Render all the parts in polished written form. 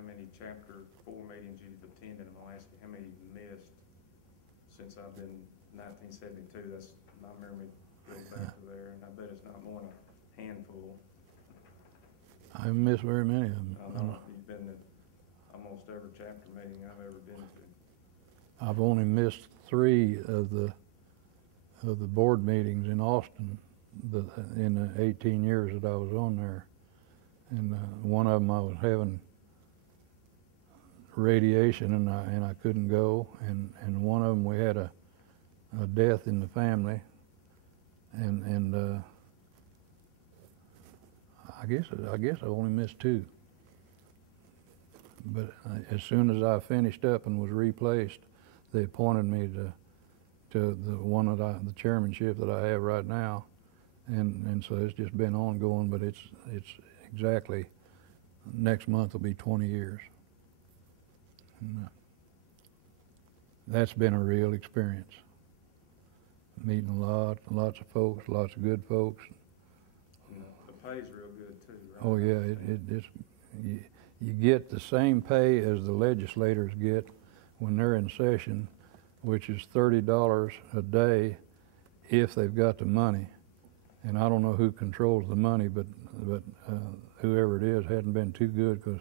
how many Chapter 4 meetings you've attended, and I'll ask you how many you've missed since I've been 1972. That's my memory goes back to there, and I bet it's not more than a handful. I haven't missed very many of them. I know you've been to almost every chapter meeting I've ever been to. I've only missed 3 of the board meetings in Austin in the 18 years that I was on there. And one of them I was having radiation and I couldn't go. And one of them we had a death in the family. And I guess I only missed 2. But as soon as I finished up and was replaced, they appointed me to the chairmanship that I have right now, and so it's just been ongoing. But it's exactly next month will be 20 years. And, that's been a real experience. Meeting lots of folks, lots of good folks. And the pay's real good too, right? Oh yeah, you get the same pay as the legislators get when they're in session, which is $30 a day if they've got the money. And I don't know who controls the money, but whoever it is hadn't been too good, because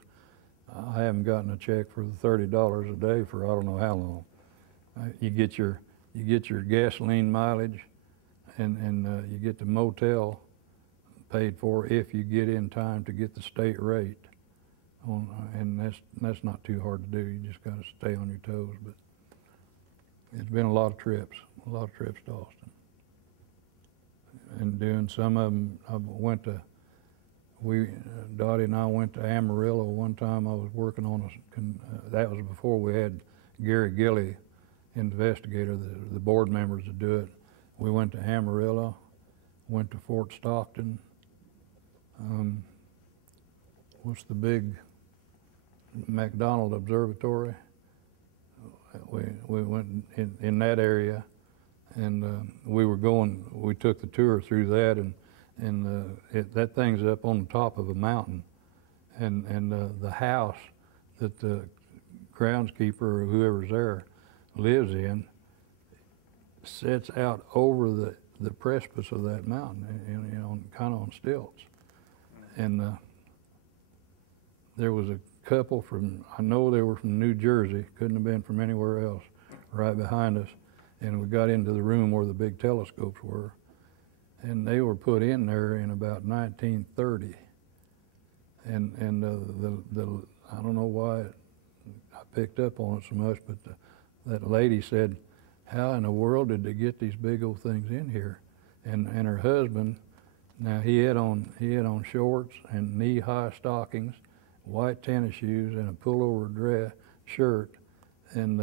I haven't gotten a check for the $30 a day for I don't know how long. You get your gasoline mileage, and you get the motel paid for if you get in time to get the state rate. And that's not too hard to do. You just got to stay on your toes. But it's been a lot of trips to Austin. And doing some of them, Dottie and I went to Amarillo one time. I was working on that was before we had Gary Gilley, investigator, the board members to do it. We went to Amarillo, went to Fort Stockton. What's the big McDonald Observatory? We went in that area, and we took the tour through that, and that thing's up on the top of a mountain, and the house that the groundskeeper or whoever's there lives in sits out over the precipice of that mountain, and kind of on stilts. And there was a couple I know they were from New Jersey, couldn't have been from anywhere else, right behind us. And we got into the room where the big telescopes were, and they were put in there in about 1930. And I don't know why I picked up on it so much, but that lady said, "How in the world did they get these big old things in here?" And her husband, now he had on shorts and knee-high stockings, white tennis shoes, and a pullover shirt, and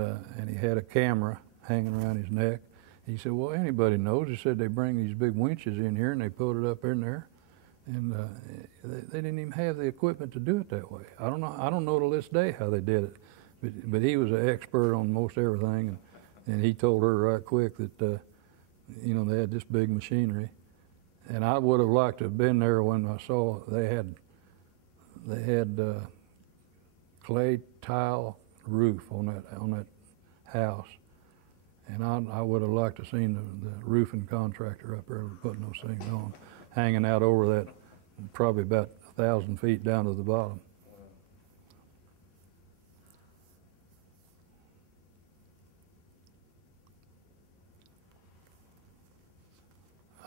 he had a camera hanging around his neck. He said, "Well, anybody knows." He said they bring these big winches in here and they put it up in there, and they didn't even have the equipment to do it that way. I don't know to this day how they did it, but he was an expert on most everything, and he told her right quick that they had this big machinery. And I would have liked to have been there when I saw they had clay tile roof on that house, and I would have liked to have seen the roofing contractor up there putting those things on, hanging out over that, probably about 1,000 feet down to the bottom.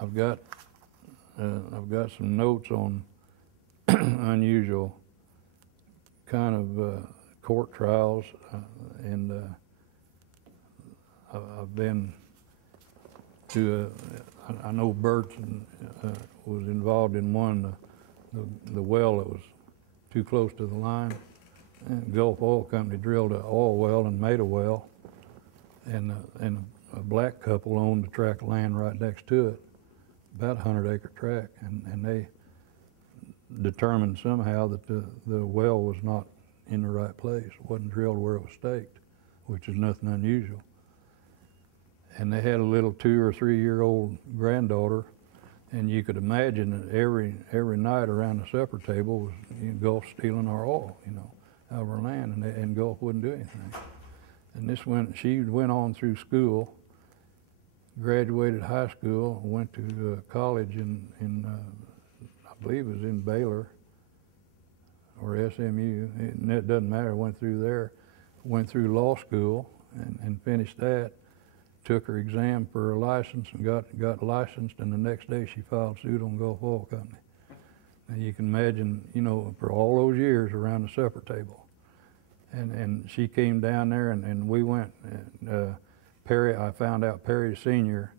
I've got some notes on unusual kind of court trials, and I've been to I know Bert was involved in one, the well that was too close to the line, and Gulf Oil Company drilled an oil well and made a well, and a black couple owned the tract of land right next to it, about a 100-acre tract, and they determined somehow that the well was not in the right place, wasn't drilled where it was staked, which is nothing unusual. And they had a little 2 or 3 year old granddaughter, and you could imagine that every night around the supper table was Gulf stealing our oil, of her land, and Gulf wouldn't do anything. And she went on through school, graduated high school, went to college in I believe it was in Baylor or SMU. It doesn't matter. Went through there, went through law school and finished that. Took her exam for a license and got licensed, and the next day she filed suit on Gulf Oil Company. Now you can imagine, you know, for all those years around the supper table. And she came down there, and we went. Perry, I found out Perry Sr.,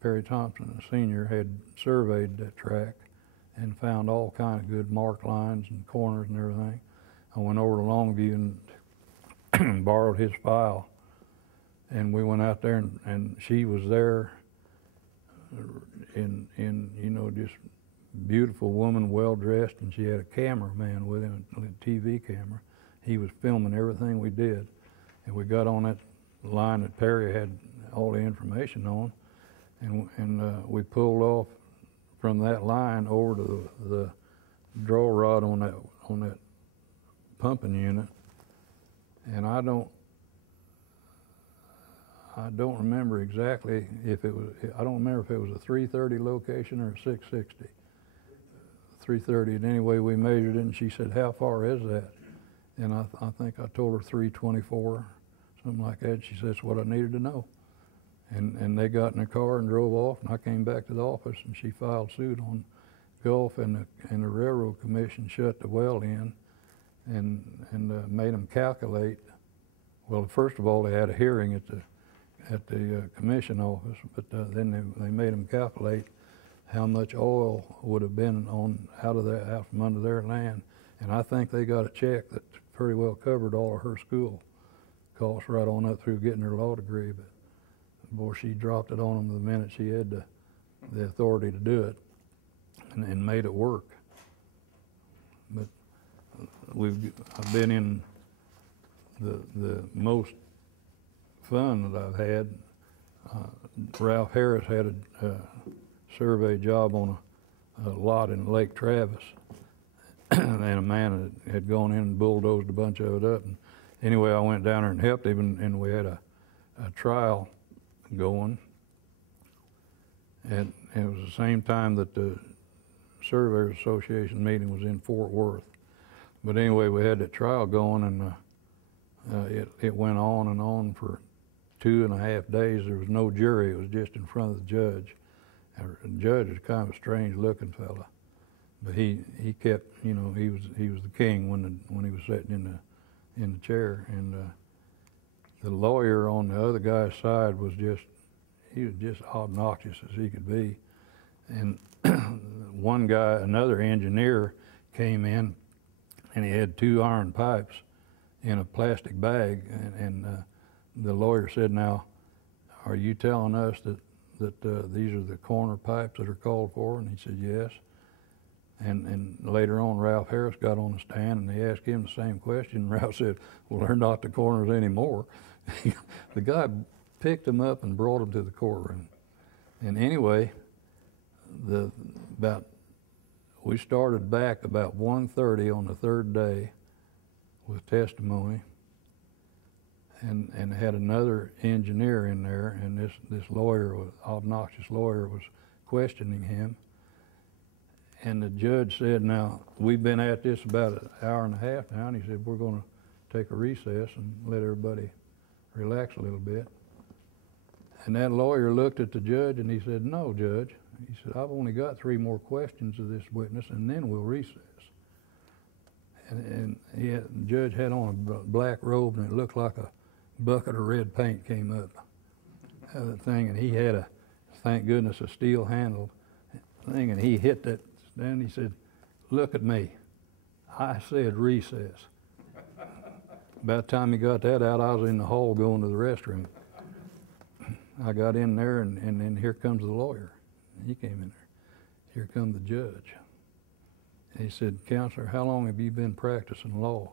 Perry Thompson Sr. had surveyed that track and found all kind of good mark lines and corners and everything. I went over to Longview and borrowed his file, and we went out there, and she was there in you know, just beautiful woman, well dressed, and she had a cameraman with him, a TV camera. He was filming everything we did, and we got on that line that Perry had all the information on, and we pulled off from that line over to the draw rod on that pumping unit, and I don't remember exactly if it was. I don't remember if it was a 330 location or a 660. 330. And anyway, we measured it, and she said, "How far is that?" And I think I told her 324, something like that. She said, "That's what I needed to know." And they got in the car and drove off, and I came back to the office, and she filed suit on Gulf, and the Railroad Commission shut the well in and made them calculate. Well, first of all, they had a hearing at the commission office, but then they made them calculate how much oil would have been out from under their land. And I think they got a check that pretty well covered all of her school costs right on up through getting her law degree. But boy, she dropped it on them the minute she had the authority to do it, and made it work. But I've been in the most fun that I've had. Ralph Harris had a survey job on a lot in Lake Travis, and a man had gone in and bulldozed a bunch of it up. And anyway, I went down there and helped him, and we had a trial going, and it was the same time that the Surveyors Association meeting was in Fort Worth. But anyway, we had that trial going, and it went on and on for 2.5 days. There was no jury. It was just in front of the judge. And the judge was kind of a strange-looking fella, but he kept, you know, he was the king when he was sitting in the chair. And the lawyer on the other guy's side was just obnoxious as he could be. And one guy, another engineer, came in, and he had 2 iron pipes in a plastic bag, and the lawyer said, "Now, are you telling us that these are the corner pipes that are called for?" And he said, "Yes." And later on, Ralph Harris got on the stand, and they asked him the same question. Ralph said, "Well, they're not the corners anymore." The guy picked them up and brought them to the courtroom. And anyway, we started back about 1:30 on the 3rd day with testimony, and had another engineer in there, and this lawyer, obnoxious lawyer, was questioning him. And the judge said, "Now, we've been at this about an hour and a half now," and he said, "We're going to take a recess and let everybody relax a little bit." And that lawyer looked at the judge, and he said, "No, Judge." He said, "I've only got 3 more questions of this witness, and then we'll recess." And the judge had on a black robe, and it looked like a bucket of red paint came up out of the thing, and he had thank goodness, a steel handled thing, and he hit that. Then he said, "Look at me. I said recess." About the time he got that out, I was in the hall going to the restroom. I got in there, and then here comes the lawyer. He came in there. Here comes the judge. And he said, "Counselor, how long have you been practicing law?"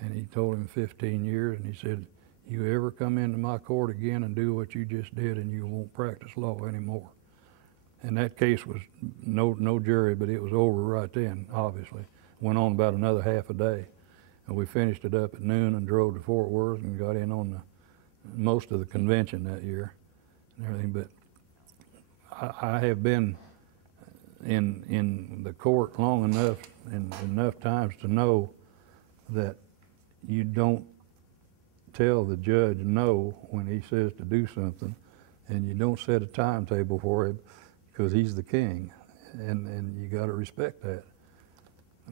And he told him 15 years, and he said, "You ever come into my court again and do what you just did, and you won't practice law anymore." And that case was no jury, but it was over right then, obviously. Went on about another half a day. And we finished it up at noon and drove to Fort Worth and got in on most of the convention that year and everything. But I have been in the court long enough and enough times to know that you don't tell the judge no when he says to do something, and you don't set a timetable for him because he's the king, and you got to respect that.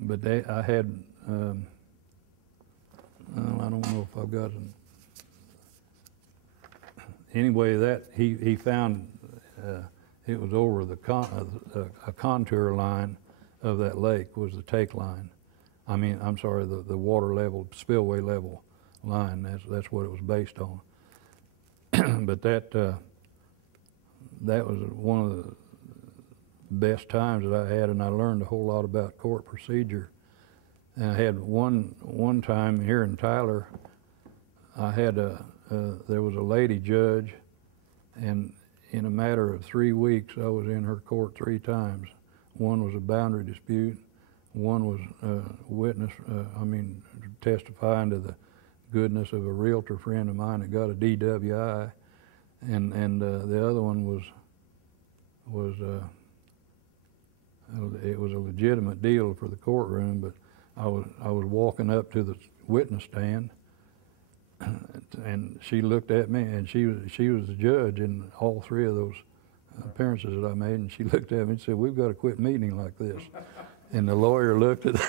But I had, I don't know if I've got an, anyway, that he found it was over a contour line of that lake was the take line. I mean, I'm sorry, the water level, spillway level line. That's what it was based on. But that was one of the best times that I had, and I learned a whole lot about court procedure. And I had one time here in Tyler, I had there was a lady judge, and in a matter of 3 weeks, I was in her court 3 times. One was a boundary dispute. One was testifying to the goodness of a realtor friend of mine that got a DWI, and the other one was it was a legitimate deal for the courtroom, but I was walking up to the witness stand, and she looked at me, and she was the judge in all 3 of those appearances that I made, and she looked at me and said, "We've got to quit meeting like this." And the lawyer looked at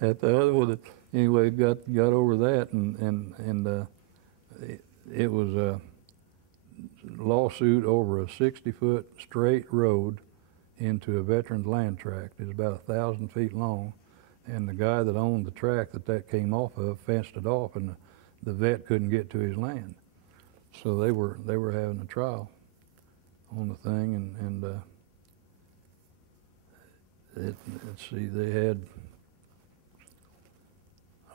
at the other one. Anyway, got over that, and it was a lawsuit over a 60-foot straight road into a veteran's land tract. It was about 1,000 feet long, and the guy that owned the tract that came off of fenced it off, and the vet couldn't get to his land. So they were having a trial on the thing, and let's see, they had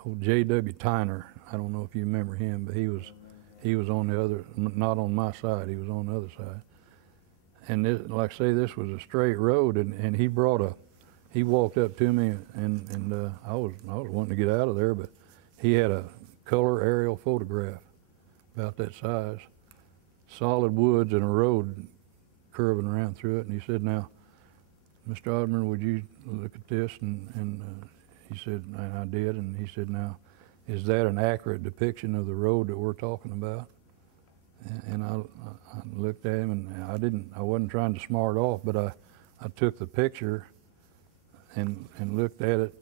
old J.W. Tyner. I don't know if you remember him, but he was on the other, not on my side, he was on the other side. And this, like I say, this was a straight road, and he walked up to me, and I was wanting to get out of there, but he had a color aerial photograph about that size, solid woods and a road curving around through it, and he said, "Now, Mr. Osborn, would you look at this?" And he said, and I did, and he said, "Now, is that an accurate depiction of the road that we're talking about?" And I looked at him, and I wasn't trying to smart off, but I took the picture and looked at it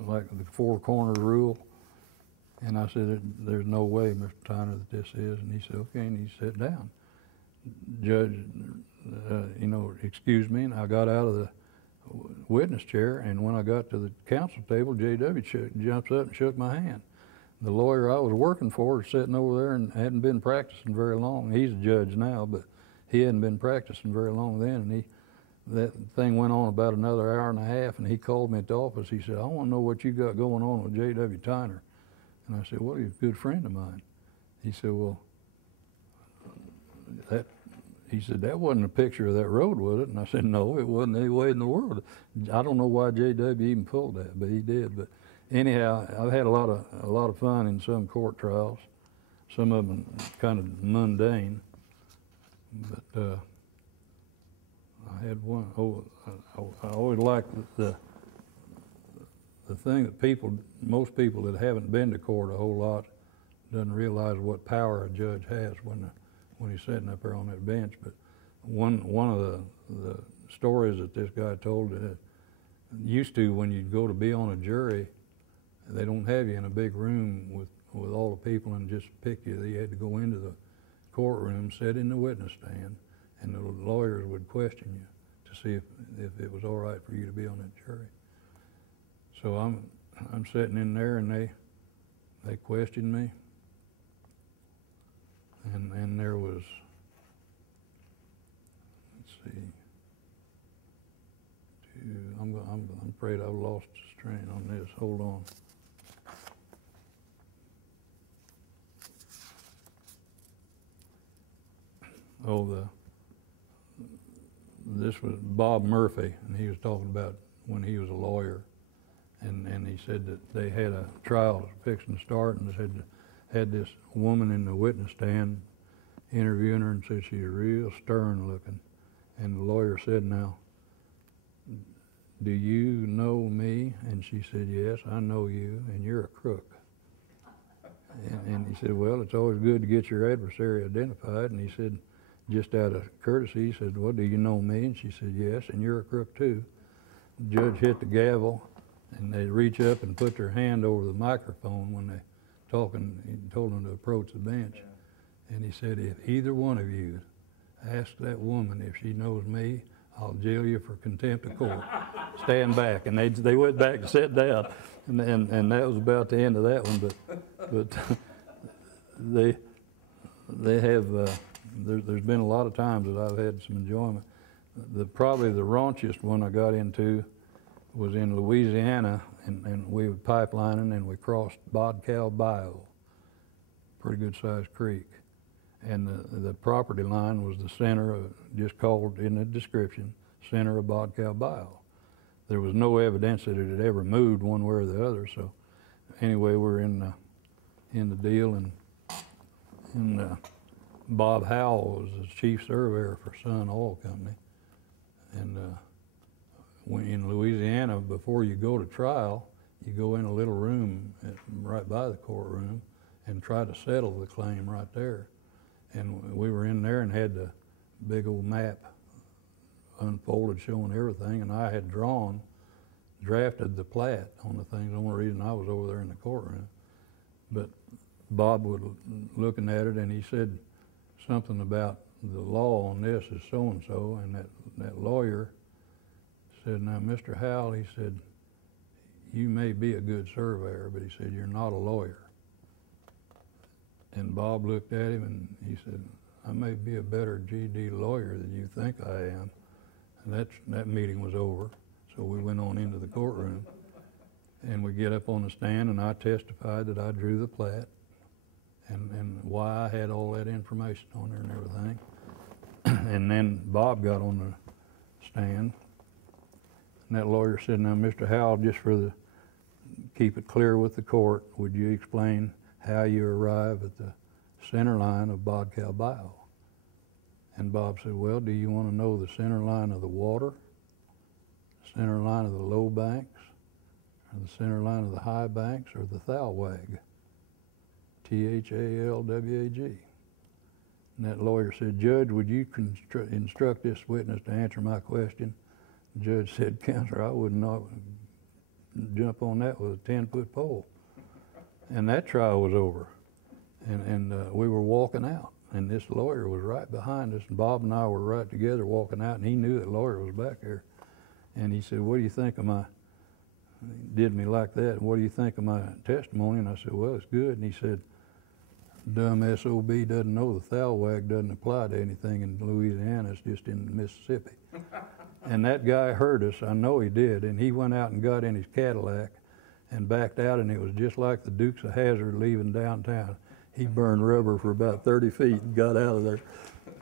like the 4-corner rule, and I said, "There's no way, Mr. Tyner, that this is." And he said, "Okay," and he sat down. Judge, excuse me, and I got out of the witness chair, and when I got to the counsel table, J.W. jumps up and shook my hand. The lawyer I was working for was sitting over there and hadn't been practicing very long. He's a judge now, but he hadn't been practicing very long then, and that thing went on about another hour and a half, and he called me at the office. He said, "I want to know what you got going on with J.W. Tyner." And I said, "Well, he's a good friend of mine." He said, "Well, he said, that wasn't a picture of that road, was it?" And I said, "No, it wasn't any way in the world." I don't know why J.W. even pulled that, but he did. But anyhow, I've had a lot of fun in some court trials. Some of them kind of mundane, but I had one. I always liked the thing that most people that haven't been to court a whole lot doesn't realize what power a judge has when he's sitting up there on that bench. But one of the stories that this guy told, used to, when you'd go to be on a jury, they don't have you in a big room with all the people and just pick you. You had to go into the courtroom, sit in the witness stand, and the lawyers would question you to see if it was all right for you to be on that jury. So I'm sitting in there, and they questioned me, and there was, let's see, I'm afraid I've lost the strain on this. Hold on. This was Bob Murphy, and he was talking about when he was a lawyer, and he said that they had a trial fixing to start, and had this woman in the witness stand interviewing her, and said she was real stern looking. And the lawyer said, "Now, do you know me?" And she said, "Yes, I know you, and you're a crook." And he said, "Well, it's always good to get your adversary identified." And he said, just out of courtesy, he said, "Well, do you know me?" And she said, "Yes, and you're a crook too." The judge hit the gavel, and they reach up and put their hand over the microphone when they talking. He told them to approach the bench. And he said, "If either one of you ask that woman if she knows me, I'll jail you for contempt of court. Stand back." And they went back and sat down, and that was about the end of that one. But they have there's been a lot of times that I've had some enjoyment. Probably the raunchiest one I got into was in Louisiana, and we were pipelining, and we crossed Bodcow Bayou, pretty good sized creek. And the property line was the center of, just called in the description, center of Bodcow Bayou. There was no evidence that it had ever moved one way or the other. So anyway, we're in the deal, and Bob Howell was the chief surveyor for Sun Oil Company. And when in Louisiana, before you go to trial, you go in a little room right by the courtroom and try to settle the claim right there. And we were in there and had the big old map unfolded showing everything, and I had drafted the plat on the things. The only reason I was over there in the courtroom. But Bob was looking at it, and he said something about the law on this is so-and-so, and that lawyer said, "Now, Mr. Howell," he said, "you may be a good surveyor, but he said, you're not a lawyer." And Bob looked at him and he said, "I may be a better GD lawyer than you think I am." And that meeting was over. So we went on into the courtroom, and we get up on the stand, and I testified that I drew the plat and why I had all that information on there and everything. And then Bob got on the stand, and that lawyer said, "Now, Mr. Howell, just keep it clear with the court, would you explain how you arrive at the center line of Bodcow Bayou?" And Bob said, "Well, do you want to know the center line of the water, the center line of the low banks, or the center line of the high banks, or the Thalwag? Thalwag. And that lawyer said, "Judge, would you instruct this witness to answer my question?" The judge said, "Counselor, I would not jump on that with a 10-foot pole." And that trial was over, and we were walking out, and this lawyer was right behind us, and Bob and I were right together walking out, and he knew that lawyer was back there. And he said, "What do you think of my," he did me like that, "what do you think of my testimony?" And I said, "Well, it's good." And he said, "Dumb SOB doesn't know the Thalwag doesn't apply to anything in Louisiana, it's just in Mississippi." And that guy heard us, I know he did, and he went out and got in his Cadillac and backed out, and it was just like the Dukes of Hazzard leaving downtown. He burned rubber for about 30 feet and got out of there.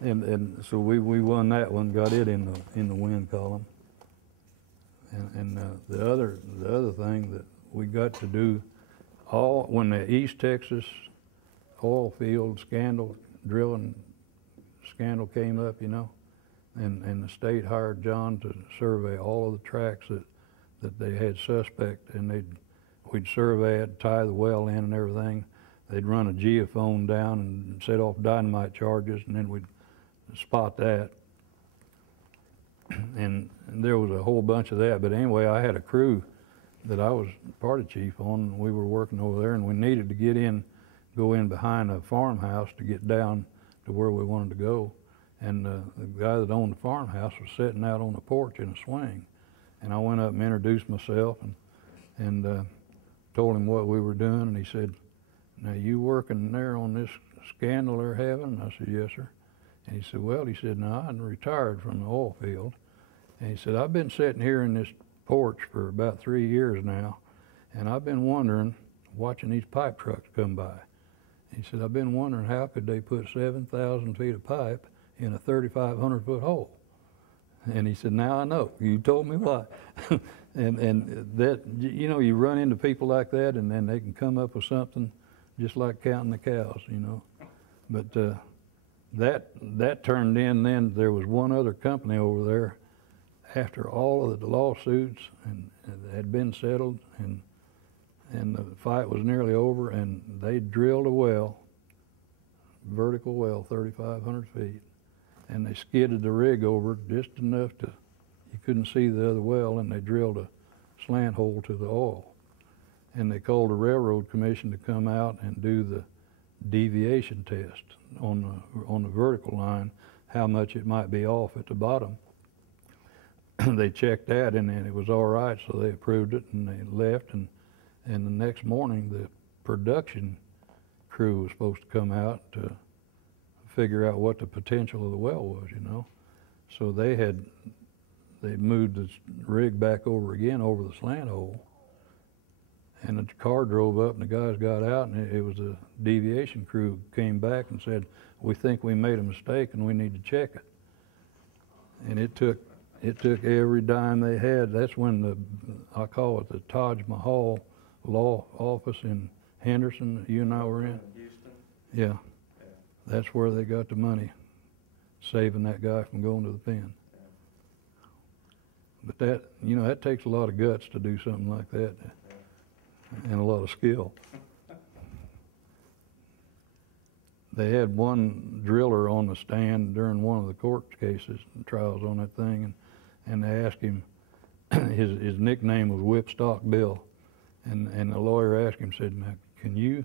And so we won that one, got it in the win column. And the other thing that we got to do, when the East Texas oil field drilling scandal came up, and the state hired John to survey all of the tracks that they had suspect, and we'd survey it, tie the well in and everything. They'd run a geophone down and set off dynamite charges, and then we'd spot that. And there was a whole bunch of that. But anyway, I had a crew that I was party chief on, and we were working over there, and we needed to go in behind a farmhouse to get down to where we wanted to go. And the guy that owned the farmhouse was sitting out on the porch in a swing. And I went up and introduced myself and told him what we were doing. And he said, "Now, you working there on this scandal they're having?" And I said, "Yes, sir." And he said, "Well," he said, "now, I'm retired from the oil field." And he said, "I've been sitting here in this porch for about 3 years now, and I've been wondering, watching these pipe trucks come by." He said, "I've been wondering how could they put 7,000 feet of pipe in a 3,500-foot hole." And he said, "Now I know. You told me why." And that, you know, you run into people like that, and then they can come up with something just like counting the cows, you know. But that turned in. Then there was one other company over there. After all of the lawsuits and had been settled, and the fight was nearly over, and they drilled a well, vertical well, 3,500 feet, and they skidded the rig over just enough to, you couldn't see the other well, and they drilled a slant hole to the oil. And they called the Railroad Commission to come out and do the deviation test on the vertical line, how much it might be off at the bottom. They checked that, and it was all right, so they approved it, and they left. And the next morning, the production crew was supposed to come out to figure out what the potential of the well was, you know. So they moved the rig back over again over the slant hole, and the car drove up, and the guys got out, and it was a deviation crew came back and said, "We think we made a mistake, and we need to check it." And it took every dime they had. That's when I call it the Taj Mahal law office in Henderson that you and I were in. Houston? Yeah. That's where they got the money, saving that guy from going to the pen. But that, you know, that takes a lot of guts to do something like that, and a lot of skill. They had one driller on the stand during one of the court cases and trials on that thing, and they asked him, his nickname was Whipstock Bill, and the lawyer asked him, said, "Now, can you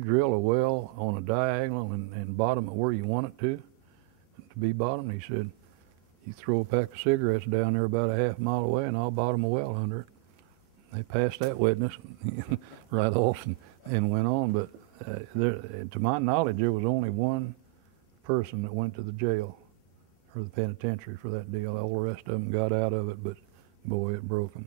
drill a well on a diagonal and bottom it where you want it to be bottomed?" He said, "You throw a pack of cigarettes down there about a half mile away, and I'll bottom a well under it." They passed that witness right off and went on. But to my knowledge, there was only one person that went to the jail or the penitentiary for that deal. All the rest of them got out of it, but boy, it broke them.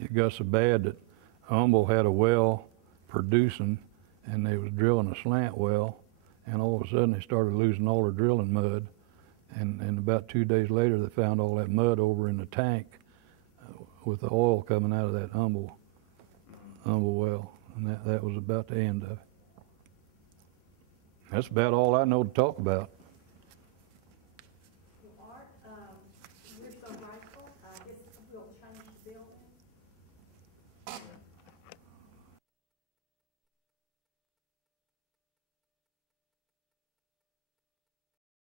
It got so bad that Humble had a well producing, and they was drilling a slant well, and all of a sudden they started losing all their drilling mud, and about 2 days later they found all that mud over in the tank with the oil coming out of that Humble well, and that was about the end of it. That's about all I know to talk about.